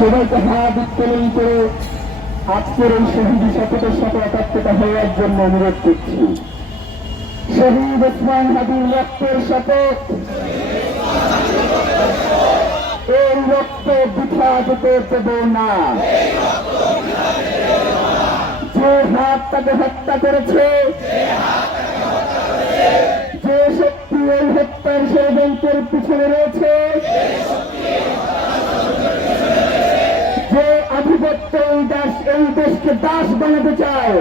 সবাইকে হাত উত্তোলন করে আজকের এই শহীদ শপথের সাথে একাত্মতা হওয়ার জন্য অনুরোধ করছি। শহীদ ওসমান হাদির রক্তের শপথ, এই রক্ত বৃথা যেতে দেব না। যে হাত তাকে হত্যা করেছে, যে শক্তি এই হত্যার ষড়যন্ত্রের পিছনে রয়েছে, যে আধিপত্য এই দেশকে দাস বানাতে চায়,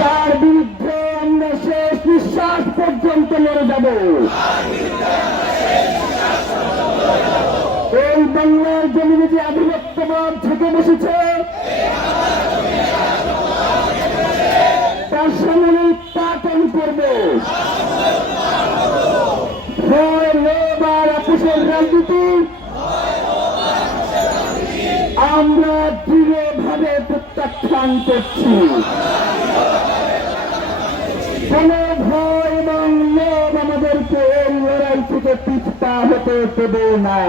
তার বিরুদ্ধে আমরা শেষ নিঃশ্বাস পর্যন্ত লড়ে যাব। এই বাংলার জমিনে যে আধিপত্যবাদ ঝুঁকে বসেছে, তার সামনে পাতন করবে। ভয়, লোভ আর আপোষের রাজনীতি আমরা দৃঢ়ভাবে প্রত্যাখ্যান করছি। কোন ভয় এবং লোভ আমাদেরকে এই লড়াই থেকে পিছপা হতে দেবে না।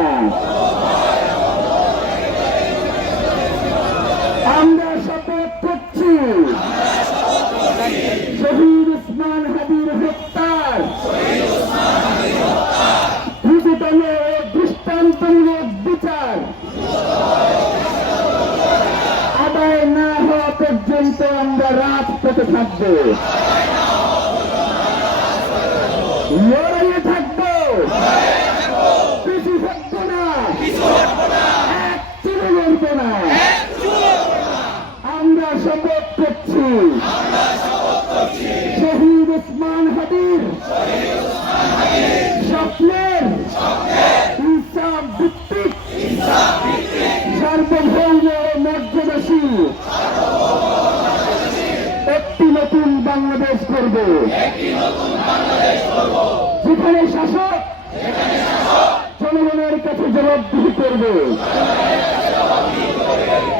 আমরা শপথ করছি শহীদ ওসমান হাদির হত্যার দ্রুততম দৃষ্টান্তমূলক বিচার আদায় না হওয়া পর্যন্ত আমরা রাজপথে থাকবো, লড়াইয়ে থাকবো, পিছু থাকবো না, এক চুলো লড়বো না। আমরা শপথ করছি শহীদ ওসমান হাদির স্বপ্নের ইনসাফ ভিত্তিক সার্বভৌম মর্যাদাশীল একটি নতুন বাংলাদেশ করব, যেখানে শাসক জনগণের কাছে জবাবদিহি করবে,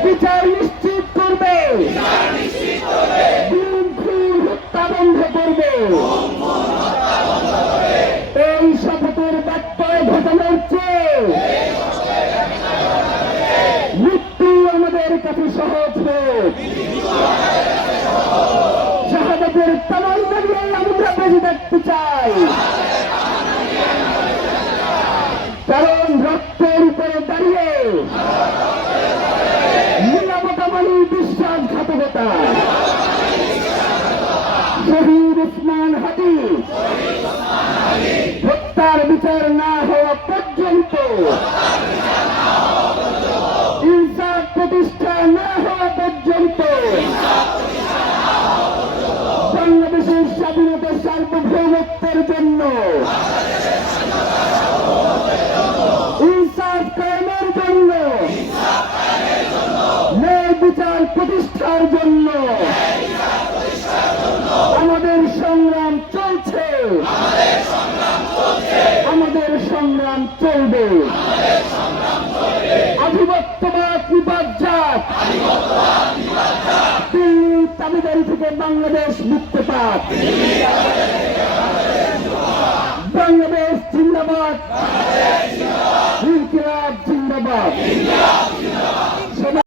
বিচার নিশ্চিত করবে, খুন হত্যা বন্ধ করবে। এই শপথের বাক্যয় ঘটানোর চেয়ে মৃত্যু আমাদের কাছে সহজ হোক। শাহাদাতের তামান্না নিয়ে আমরা বেঁচে থাকতে চাই, কারণ রক্তের উপরে দাঁড়িয়ে নিরাপত্তা মানে বিশ্বাসঘাতকতা। শহীদ ওসমান হাদি হত্যার বিচার না হওয়া পর্যন্ত, ইনসাফ প্রতিষ্ঠা না হওয়া পর্যন্ত বাংলাদেশের স্বাধীনতা সার্বভৌমত্বের জন্য, ইনসাফ কায়েমের জন্য, ন্যায় বিচার প্রতিষ্ঠার জন্য আমাদের সংগ্রাম চলছে, আমাদের সংগ্রাম চলবে। আধিপত্যবাদ নিপাত, দিল্লির দাবিদারি থেকে বাংলাদেশ মুক্তি পাক। বাংলাদেশ জিন্দাবাদ, ইনকিলাব জিন্দাবাদ।